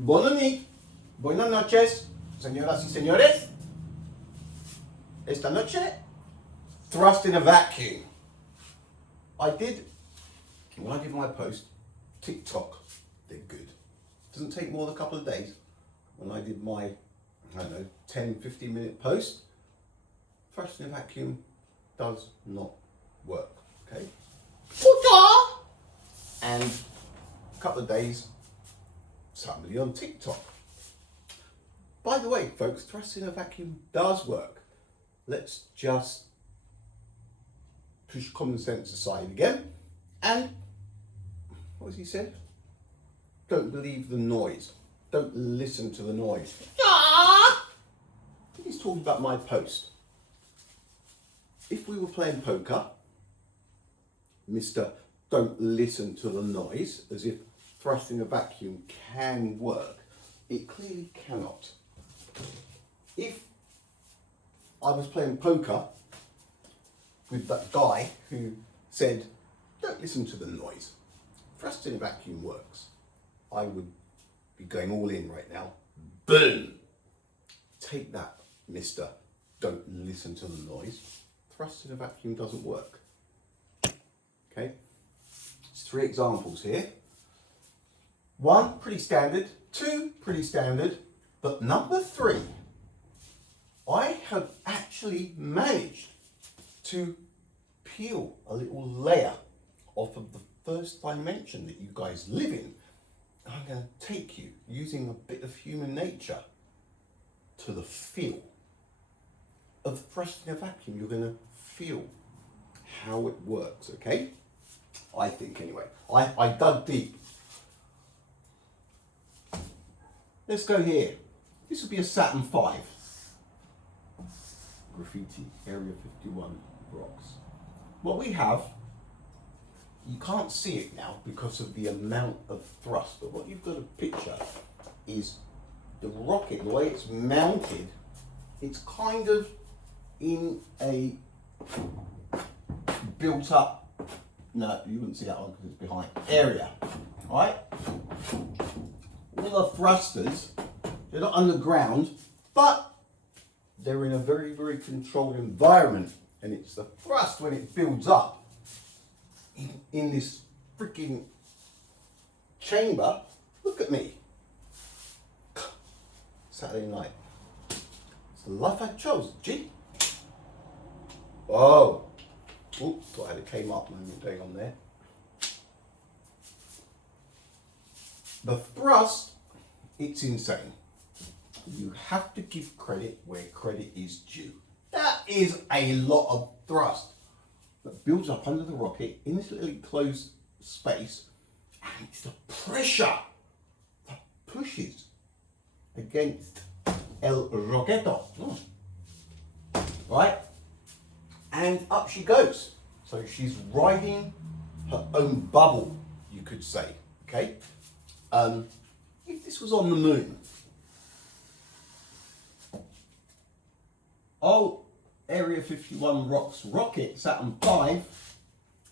Bonne nuit, buenas noches, señoras y señores. Esta noche, thrust in a vacuum. When I did my post, TikTok, they're good. Doesn't take more than a couple of days. When I did my, 10, 15 minute post, thrust in a vacuum does not work, okay? And a couple of days, somebody on TikTok. By the way, folks, thrust in a vacuum does work. Let's just push common sense aside again. And what has he said? Don't believe the noise. Don't listen to the noise. He's talking about my post. If we were playing poker, Mr. Don't listen to the noise, as if thrusting a vacuum can work, it clearly cannot. If I was playing poker with that guy who said, don't listen to the noise, thrusting a vacuum works, I would be going all in right now. Boom! Take that, Mr. Don't listen to the noise. Thrusting a vacuum doesn't work. Okay? There's 3 examples here. 1, pretty standard. 2, pretty standard. But number 3, I have actually managed to peel a little layer off of the first dimension that you guys live in. I'm going to take you, using a bit of human nature, to the feel of thrusting a vacuum. You're going to feel how it works, okay? I think anyway. I dug deep. Let's go here. This would be a Saturn V. Graffiti, Area 51 rocks. What we have, you can't see it now because of the amount of thrust, but what you've got to picture is the rocket, the way it's mounted, it's kind of in a built up, no, you wouldn't see that one because it's behind, area, right? All the thrusters, they're not underground, but they're in a very, very controlled environment, and it's the thrust when it builds up in this freaking chamber. Look at me. Saturday night. It's the life I chose, G. Oh. Oops, thought I had a came up moment going on there. The thrust, it's insane. You have to give credit where credit is due. That is a lot of thrust that builds up under the rocket in this little enclosed space, and it's the pressure that pushes against El Roqueto. Right? And up she goes. So she's riding her own bubble, you could say. Okay? If this was on the moon, Area 51 rocks rocket, Saturn V,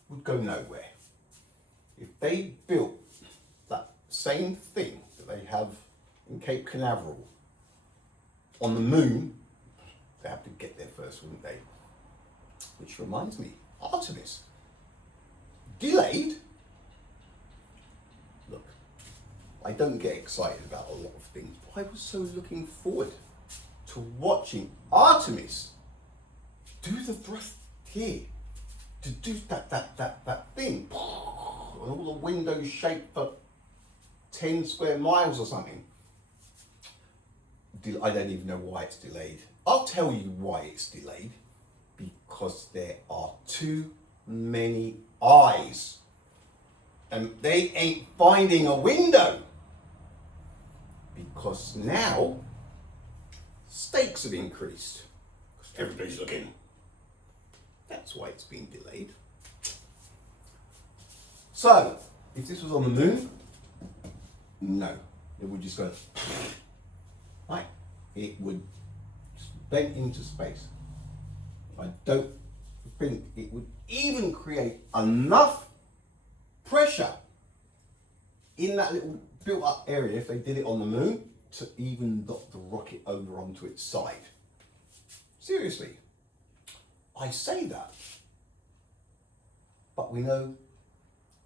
would go nowhere. If they built that same thing that they have in Cape Canaveral on the moon, they have to get there first, wouldn't they? Which reminds me, Artemis, delayed. Look, I don't get excited about a lot of things, but I was so looking forward to watching Artemis do the thrust here, to do that thing, and all the windows shaped for 10 square miles or something. I don't even know why it's delayed. I'll tell you why it's delayed. Because there are too many eyes, and they ain't finding a window. Because now stakes have increased. Because everybody's looking. That's why it's been delayed. So, if this was on the moon, no, it would just go, right? It would just bend into space. I don't think it would even create enough pressure in that little built up area, if they did it on the moon, to even knock the rocket over onto its side. Seriously, I say that, but we know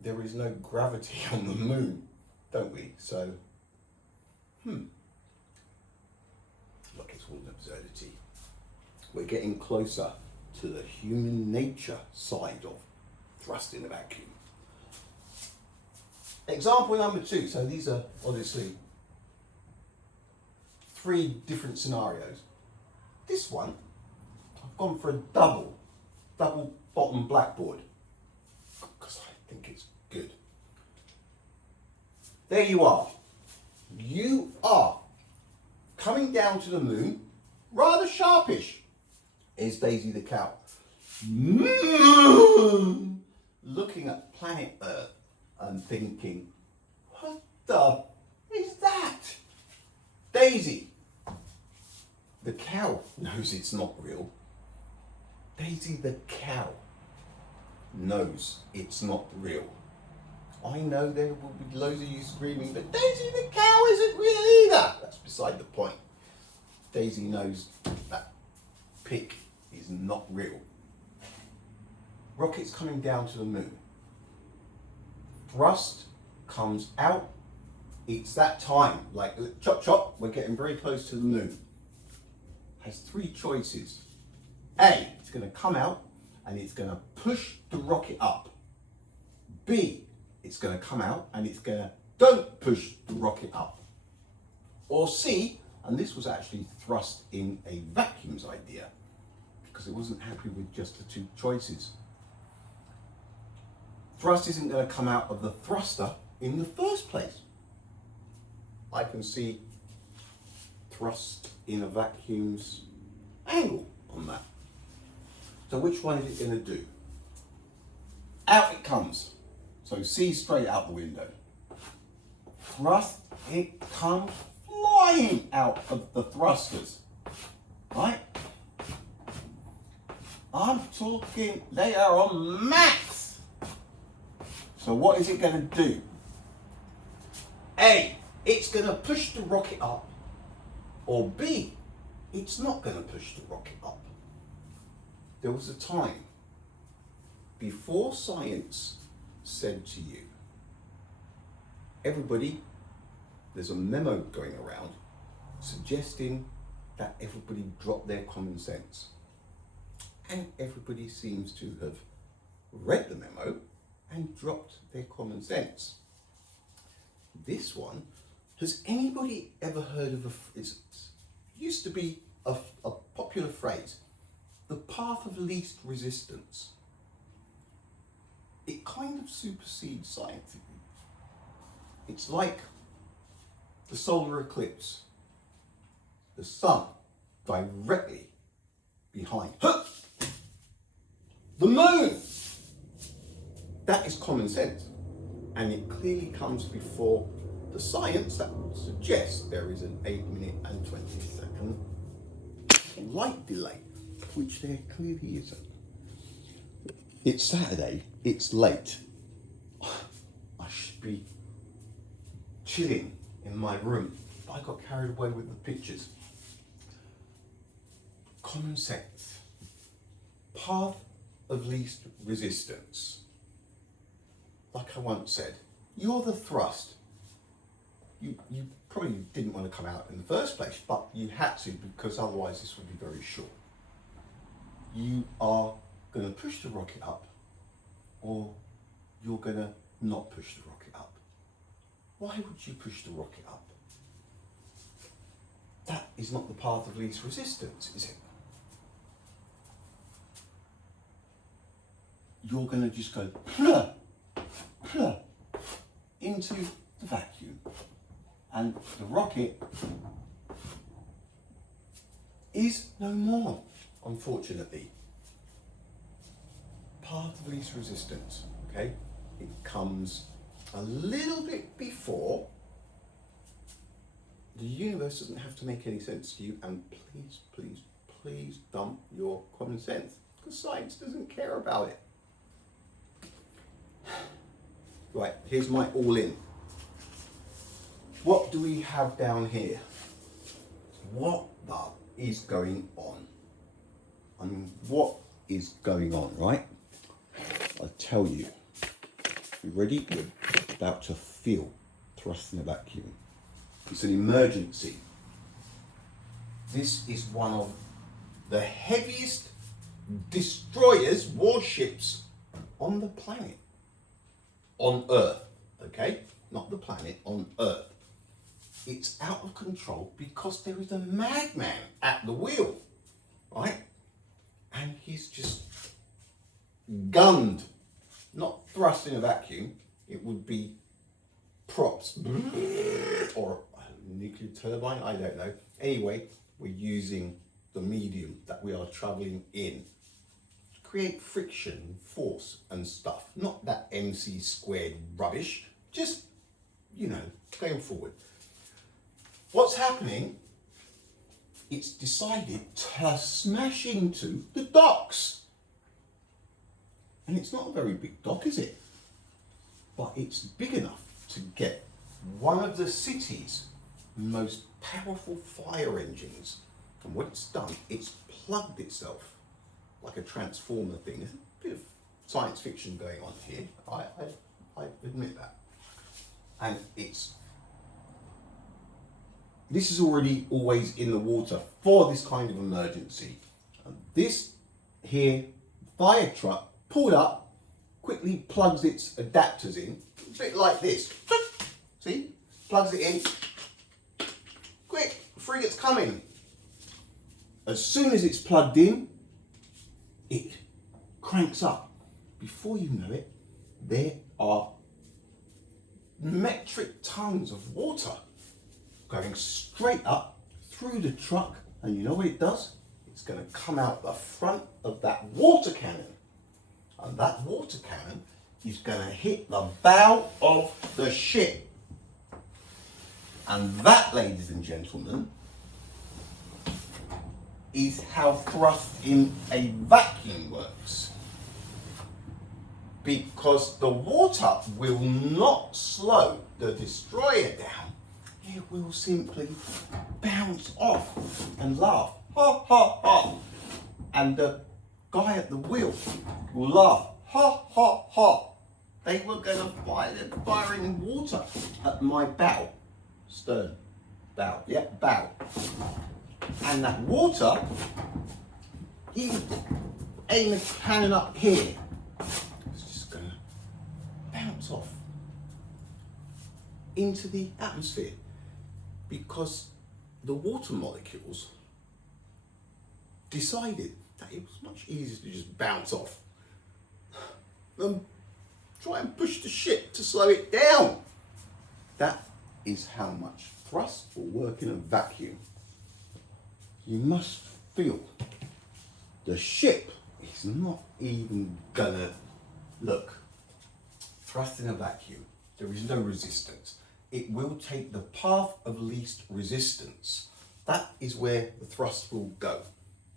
there is no gravity on the moon, don't we? So, look, it's all an absurdity. We're getting closer to the human nature side of thrust in a vacuum. Example number 2. So these are obviously 3 different scenarios. This one, I've gone for a double bottom blackboard because I think it's good. There you are. You are coming down to the moon, rather sharpish. Is Daisy the cow. Looking at planet Earth and thinking, what the is that? Daisy, the cow, knows it's not real. Daisy the cow knows it's not real. I know there will be loads of you screaming, but Daisy the cow isn't real either. That's beside the point. Daisy knows that pic is not real. Rocket's coming down to the moon. Thrust comes out. It's that time. Like chop chop, we're getting very close to the moon. Has 3 choices. A, it's going to come out and it's going to push the rocket up. B, it's going to come out and it's going to don't push the rocket up. Or C, and this was actually thrust in a vacuum's idea because it wasn't happy with just the 2 choices. Thrust isn't going to come out of the thruster in the first place. I can see thrust in a vacuum's angle on that. So which one is it going to do? Out it comes. So C straight out the window. Thrust, it comes flying out of the thrusters. Right? I'm talking, they are on max. So what is it going to do? A, it's going to push the rocket up. Or B, it's not going to push the rocket up. There was a time before science said to you, everybody, there's a memo going around suggesting that everybody drop their common sense. And everybody seems to have read the memo and dropped their common sense. This one, has anybody ever heard of it used to be a popular phrase, the path of least resistance. It kind of supersedes science. It's like the solar eclipse. The sun directly behind the moon. That is common sense. And it clearly comes before the science that would suggest there is an 8-minute and 20-second light delay, which there clearly isn't. It's Saturday, it's late. I should be chilling in my room, but I got carried away with the pictures. Common sense. Path of least resistance. Like I once said, you're the thrust. You probably didn't want to come out in the first place, but you had to because otherwise this would be very short. You are going to push the rocket up or you're going to not push the rocket up. Why would you push the rocket up? That is not the path of least resistance, is it? You're going to just go plur, plur, into the vacuum. And the rocket is no more, unfortunately. Path of least resistance, okay? It comes a little bit before. The universe doesn't have to make any sense to you, and please, please, please dump your common sense, because science doesn't care about it. Right, here's my all in. what do we have down here? What is going on? I mean, what is going on, right? I'll tell you. You ready? You're about to feel thrust in a vacuum. It's an emergency. This is one of the heaviest destroyers, warships on the planet. On Earth, okay? Not the planet, on Earth. It's out of control because there is a madman at the wheel, right? And he's just gunned, not thrust in a vacuum. It would be props or a nuclear turbine, I don't know. Anyway, we're using the medium that we are traveling in to create friction, force and stuff. Not that MC squared rubbish, just, you know, going forward. What's happening? It's decided to smash into the docks. And it's not a very big dock, is it? But it's big enough to get one of the city's most powerful fire engines. And what it's done, it's plugged itself like a transformer thing. There's a bit of science fiction going on here. I admit that. And this is already always in the water for this kind of emergency. And this here fire truck pulled up, quickly plugs its adapters in, a bit like this. See, plugs it in. Quick, the frigate's coming. As soon as it's plugged in, it cranks up. Before you know it, there are metric tons of water going straight up through the truck, and you know what it does? It's going to come out the front of that water cannon, and that water cannon is going to hit the bow of the ship. And that, ladies and gentlemen, is how thrust in a vacuum works. Because the water will not slow the destroyer down. It will simply bounce off and laugh. Ha ha ha. And the guy at the wheel will laugh. Ha ha ha. They were going to fire, they're firing water at my bow. Stern. Bow. Yeah, bow. And that water, he aim a cannon up here. It's just going to bounce off into the atmosphere. Because the water molecules decided that it was much easier to just bounce off than try and push the ship to slow it down. That is how much thrust will work in a vacuum. You must feel the ship is not even gonna look. Thrust in a vacuum, there is no resistance. It will take the path of least resistance. That is where the thrust will go.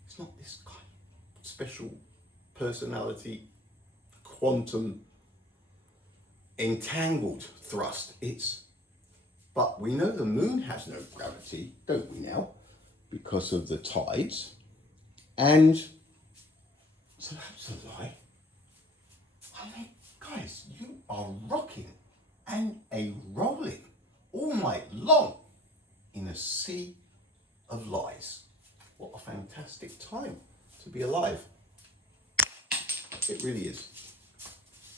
It's not this kind of special personality, quantum, entangled thrust. But we know the moon has no gravity, don't we now? Because of the tides. And so that's a lie. I mean, guys, you are rocking and a rolling all night long in a sea of lies. What a fantastic time to be alive. It really is.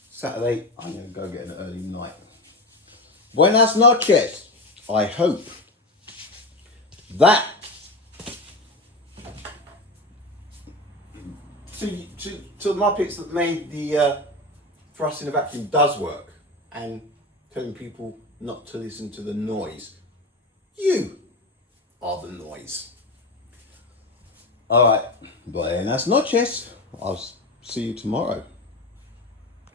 Saturday, I'm going to go get an early night. Buenas noches. I hope that to the Muppets that made the thrust in a vacuum does work, and telling people not to listen to the noise. You are the noise. All right, buenas noches. I'll see you tomorrow.